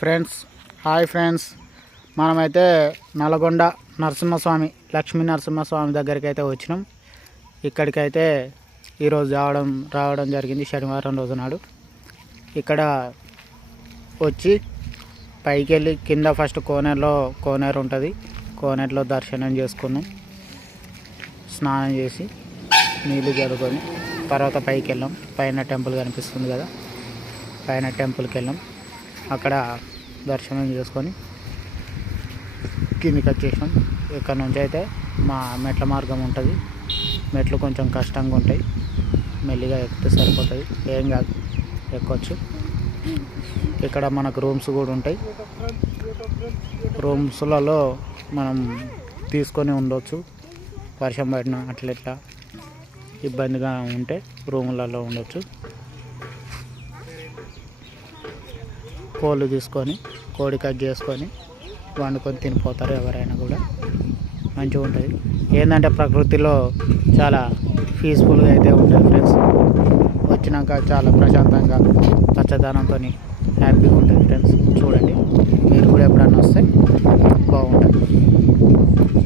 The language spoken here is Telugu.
ఫ్రెండ్స్ హాయ్ ఫ్రెండ్స్, మనమైతే నల్గొండ నరసింహస్వామి లక్ష్మీ నరసింహస్వామి దగ్గరికి అయితే వచ్చినాం. ఇక్కడికైతే ఈరోజు రావడం జరిగింది. శనివారం రోజు నాడు ఇక్కడ వచ్చి పైకి వెళ్ళి కింద ఫస్ట్ కోనేరు ఉంటుంది. కోనేరులో దర్శనం చేసుకున్నాం. స్నానం చేసి నీళ్ళు జరుపుకొని తర్వాత పైకి వెళ్ళాం. పైన టెంపుల్ కనిపిస్తుంది కదా, పైన టెంపుల్కి వెళ్ళాం. అక్కడ దర్శనం చేసుకొని కిందికి వచ్చేసాం. ఇక్కడ నుంచి అయితే మా మెట్ల మార్గం ఉంటుంది. మెట్లు కొంచెం కష్టంగా ఉంటాయి, మెల్లిగా ఎక్కితే సరిపోతుంది, ఏం కాదు, ఎక్కొచ్చు. ఇక్కడ మనకు రూమ్స్ కూడా ఉంటాయి. రూమ్స్లలో మనం తీసుకొని ఉండవచ్చు. వర్షం పడిన అట్లా ఇబ్బందిగా ఉంటే రూములలో ఉండొచ్చు. కోళ్ళు తీసుకొని కోడి కట్ చేసుకొని వండుకొని తినిపోతారు ఎవరైనా కూడా. మంచిగా ఉంటుంది. ఏంటంటే ప్రకృతిలో చాలా పీస్ఫుల్గా అయితే ఉంటుంది ఫ్రెండ్స్. వచ్చినాక చాలా ప్రశాంతంగా పచ్చదనంతో హ్యాపీగా